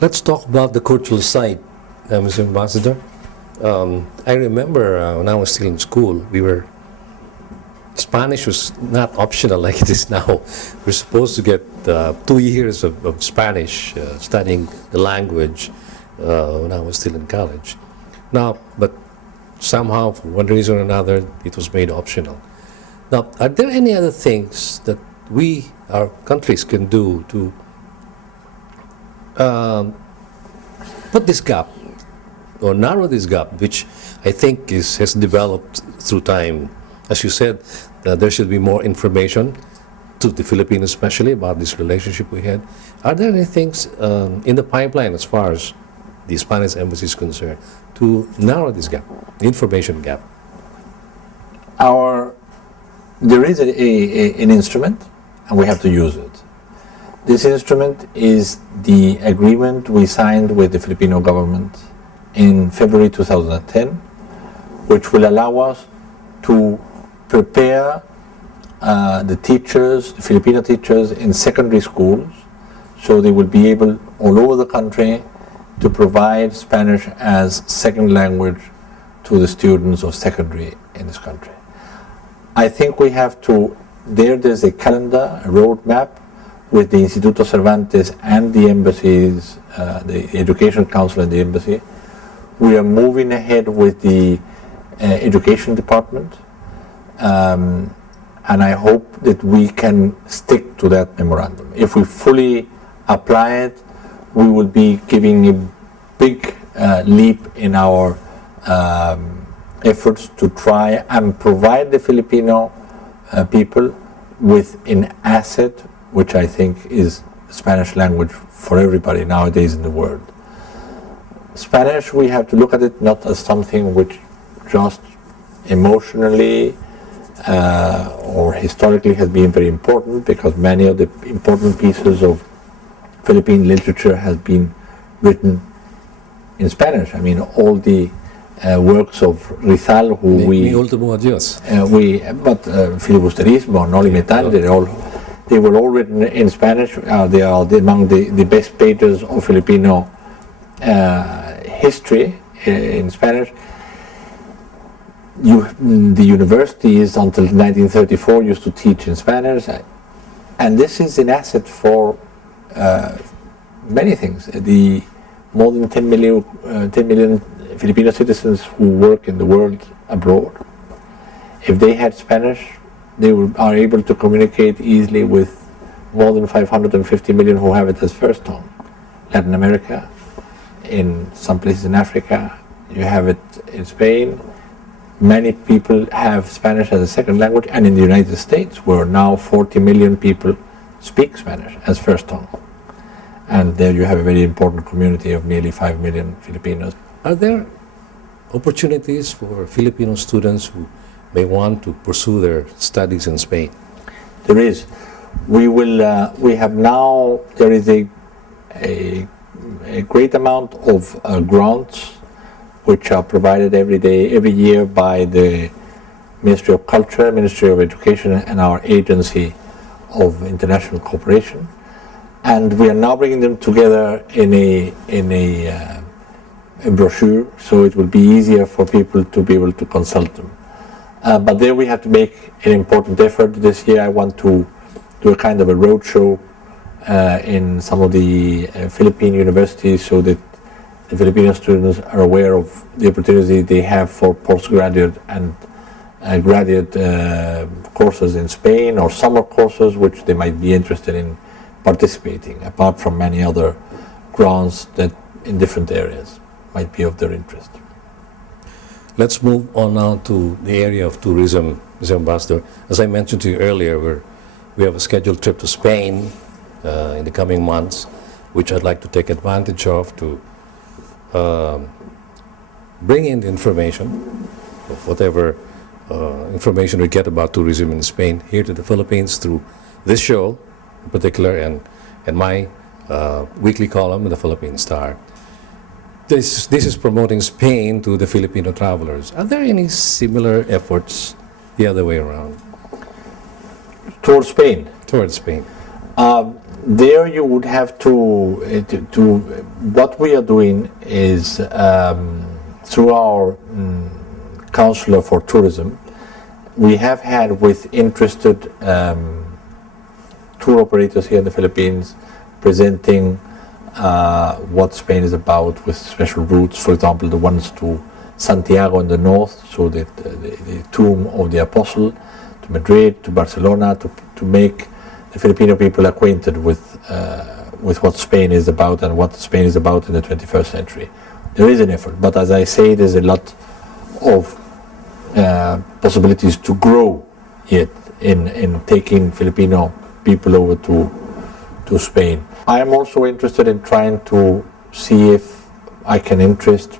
Let's talk about the cultural side, Mr. Ambassador. I remember when I was still in school, Spanish was not optional like it is now. We're supposed to get 2 years of Spanish, studying the language when I was still in college. Now, but somehow, for one reason or another, it was made optional. Now, are there any other things that our countries can do to put this gap or narrow this gap, which I think has developed through time? As you said, there should be more information to the Filipinos, especially about this relationship we had. Are there any things in the pipeline as far as the Spanish embassy is concerned to narrow this gap, the information gap? There is an instrument, and we have to use it. This instrument is the agreement we signed with the Filipino government in February 2010, which will allow us to prepare the Filipino teachers in secondary schools, so they will be able all over the country to provide Spanish as second language to the students of secondary in this country. I think we have to, there's a calendar, a roadmap with the Instituto Cervantes and the embassies, the Education Council and the embassy. We are moving ahead with the Education Department, and I hope that we can stick to that memorandum. If we fully apply it, we will be giving a big leap in our efforts to try and provide the Filipino people with an asset, which I think is Spanish language for everybody nowadays in the world. Spanish, we have to look at it not as something which just emotionally or historically has been very important, because many of the important pieces of Philippine literature has been written in Spanish. I mean, all the works of Rizal, who Mi último adiós. Filibusterismo, Noli Me Tangere, they were all written in Spanish. They are among the best pages of Filipino history in Spanish. The universities until 1934 used to teach in Spanish, and this is an asset for many things. The more than 10 million Filipino citizens who work in the world abroad, if they had Spanish, they are able to communicate easily with more than 550 million who have it as first tongue. Latin America, in some places in Africa, you have it in Spain. Many people have Spanish as a second language, and in the United States, where now 40 million people speak Spanish as first tongue. And there you have a very important community of nearly 5 million Filipinos. Are there opportunities for Filipino students who may want to pursue their studies in Spain? There is. There is a great amount of grants which are provided every year by the Ministry of Culture, Ministry of Education, and our Agency of International Cooperation. And we are now bringing them together in a brochure, so it will be easier for people to be able to consult them. But there we have to make an important effort. This year I want to do a kind of a roadshow in some of the Philippine universities, so that the Filipino students are aware of the opportunity they have for postgraduate and graduate courses in Spain, or summer courses which they might be interested in participating, apart from many other grants that in different areas might be of their interest. Let's move on now to the area of tourism, Mr. Ambassador. As I mentioned to you earlier, we have a scheduled trip to Spain in the coming months, which I'd like to take advantage of to bring in the information of whatever information we get about tourism in Spain here to the Philippines through this show in particular, and my weekly column in the Philippine Star. This is promoting Spain to the Filipino travelers. Are there any similar efforts the other way around? Towards Spain? Towards Spain. There you would have to what we are doing is through our counselor for tourism, we have had with interested tour operators here in the Philippines presenting what Spain is about with special routes, for example, the ones to Santiago in the north, so that the tomb of the apostle, to Madrid, to Barcelona, to make the Filipino people acquainted with what Spain is about and what Spain is about in the 21st century. There is an effort, but as I say, there's a lot of possibilities to grow yet in taking Filipino people over to Spain. I am also interested in trying to see if I can interest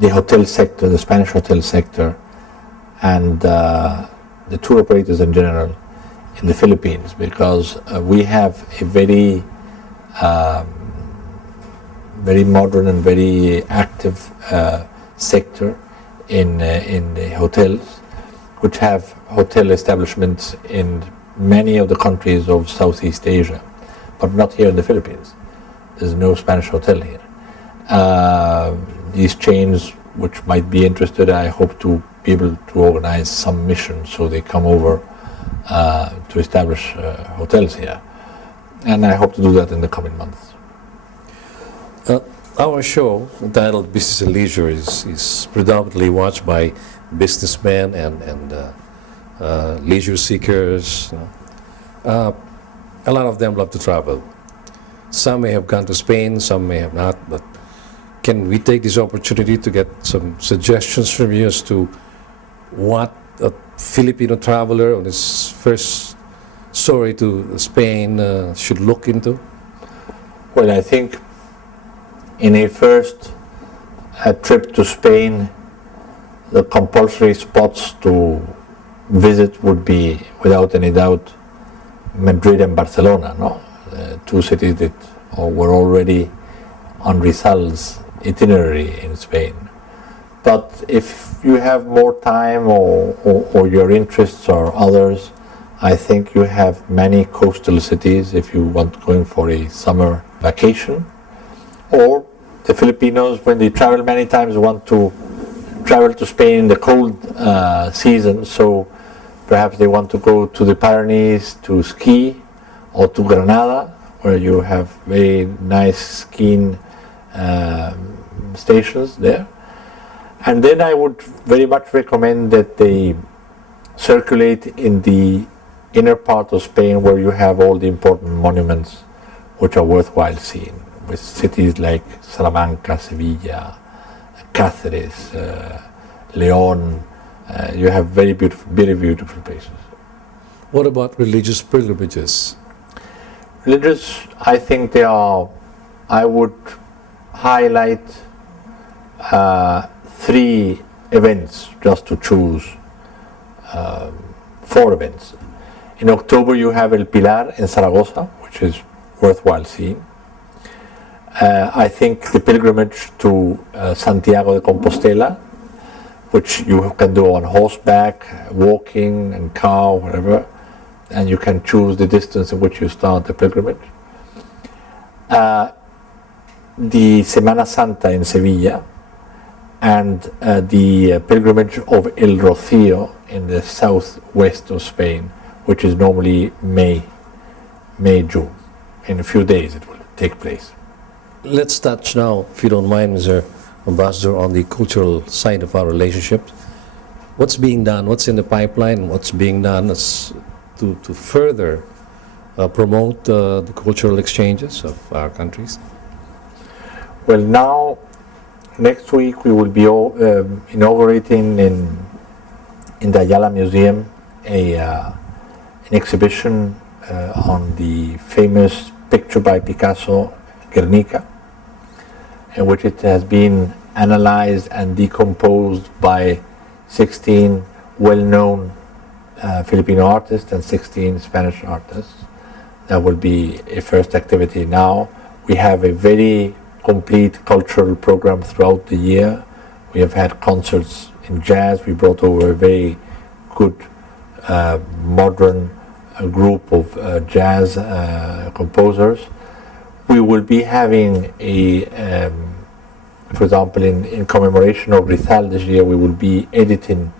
the hotel sector, the Spanish hotel sector, and the tour operators in general in the Philippines, because we have a very very modern and very active sector in the hotels, which have hotel establishments in many of the countries of Southeast Asia, but not here in the Philippines. There's no Spanish hotel here. These chains, which might be interested, I hope to be able to organize some mission so they come over to establish hotels here. And I hope to do that in the coming months. Our show, entitled Business and Leisure, is predominantly watched by businessmen and leisure seekers. A lot of them love to travel. Some may have gone to Spain, some may have not, but can we take this opportunity to get some suggestions from you as to what a Filipino traveler on his first story to Spain should look into? Well, I think in a first trip to Spain, the compulsory spots to visit would be, without any doubt, Madrid and Barcelona, no? Two cities that were already on Rizal's itinerary in Spain. But if you have more time or your interests are others, I think you have many coastal cities if you want going for a summer vacation. Or the Filipinos, when they travel many times, want to travel to Spain in the cold season, so perhaps they want to go to the Pyrenees to ski, or to Granada, where you have very nice skiing stations there. And then I would very much recommend that they circulate in the inner part of Spain, where you have all the important monuments which are worthwhile seeing, with cities like Salamanca, Sevilla, Cáceres, León. You have very beautiful places. What about religious pilgrimages? Religious, I think they are, I would highlight 3 events, just to choose 4 events. In October you have El Pilar in Zaragoza, which is worthwhile seeing. I think the pilgrimage to Santiago de Compostela, which you can do on horseback, walking, and car, whatever, and you can choose the distance in which you start the pilgrimage. The Semana Santa in Sevilla, and the pilgrimage of El Rocío in the southwest of Spain, which is normally May, June. In a few days it will take place. Let's touch now, if you don't mind, Mr. Ambassador, on the cultural side of our relationship. What's being done? What's in the pipeline? What's being done to further promote the cultural exchanges of our countries? Well, now, next week we will be inaugurating in the Ayala Museum an exhibition on the famous picture by Picasso, Guernica, in which it has been analyzed and decomposed by 16 well-known Filipino artists and 16 Spanish artists. That will be a first activity now. We have a very complete cultural program throughout the year. We have had concerts in jazz. We brought over a very good modern a group of jazz composers. We will be having for example, in commemoration of Rizal this year, we will be editing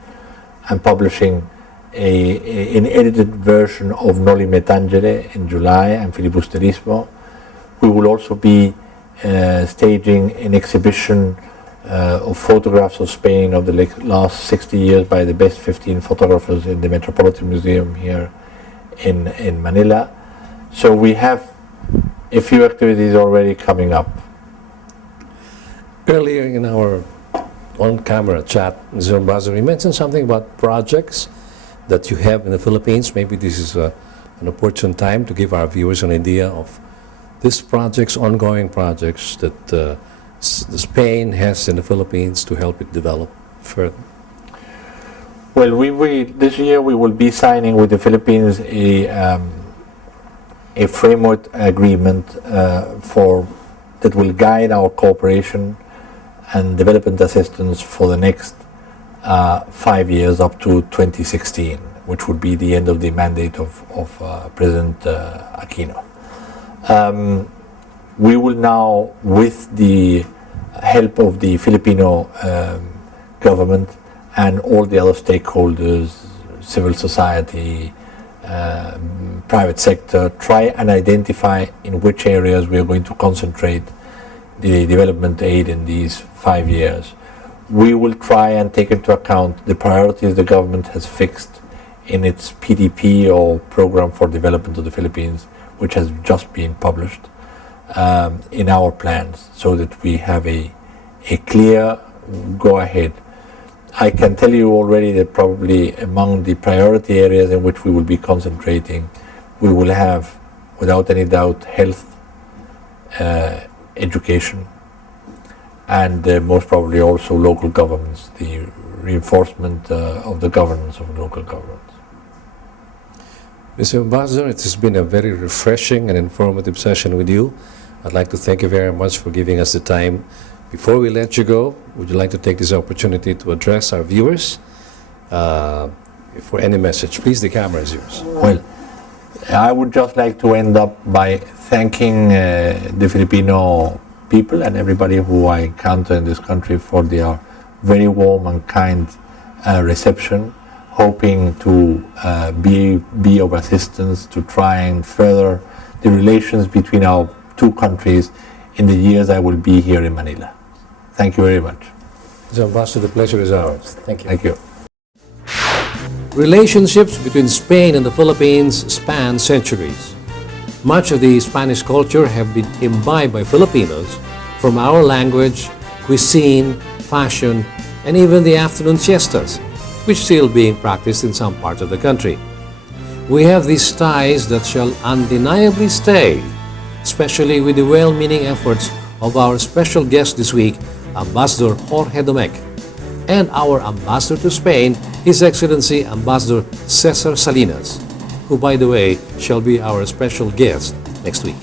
and publishing an edited version of Noli Me Tangere in July and Filibusterismo. We will also be staging an exhibition of photographs of Spain of the last 60 years by the best 15 photographers in the Metropolitan Museum here in Manila. So we have a few activities already coming up. Earlier in our on-camera chat, Mr. Ambassador, you mentioned something about projects that you have in the Philippines. Maybe this is an opportune time to give our viewers an idea of these projects, ongoing projects that Spain has in the Philippines to help it develop further. Well, this year we will be signing with the Philippines a framework agreement that will guide our cooperation and development assistance for the next 5 years up to 2016, which would be the end of the mandate of President Aquino. We will now, with the help of the Filipino government and all the other stakeholders, civil society, private sector, try and identify in which areas we are going to concentrate the development aid in these 5 years. We will try and take into account the priorities the government has fixed in its PDP, or Program for Development of the Philippines, which has just been published, in our plans, so that we have a clear go-ahead. I can tell you already that probably among the priority areas in which we will be concentrating, we will have, without any doubt, health, education, and most probably also local governments, the reinforcement of the governance of local governments. Mr. Ambassador, it has been a very refreshing and informative session with you. I'd like to thank you very much for giving us the time. Before we let you go, would you like to take this opportunity to address our viewers for any message? Please, the camera is yours. Well, I would just like to end up by thanking the Filipino people and everybody who I encounter in this country for their very warm and kind reception, hoping to be of assistance to try and further the relations between our two countries in the years I will be here in Manila. Thank you very much. Mr. Ambassador, the pleasure is ours. Thank you. Thank you. Relationships between Spain and the Philippines span centuries. Much of the Spanish culture have been imbibed by Filipinos, from our language, cuisine, fashion, and even the afternoon siestas, which still being practiced in some parts of the country. We have these ties that shall undeniably stay, especially with the well-meaning efforts of our special guest this week, Ambassador Jorge Domecq, and our ambassador to Spain, His Excellency Ambassador Cesar Salinas, who, by the way, shall be our special guest next week.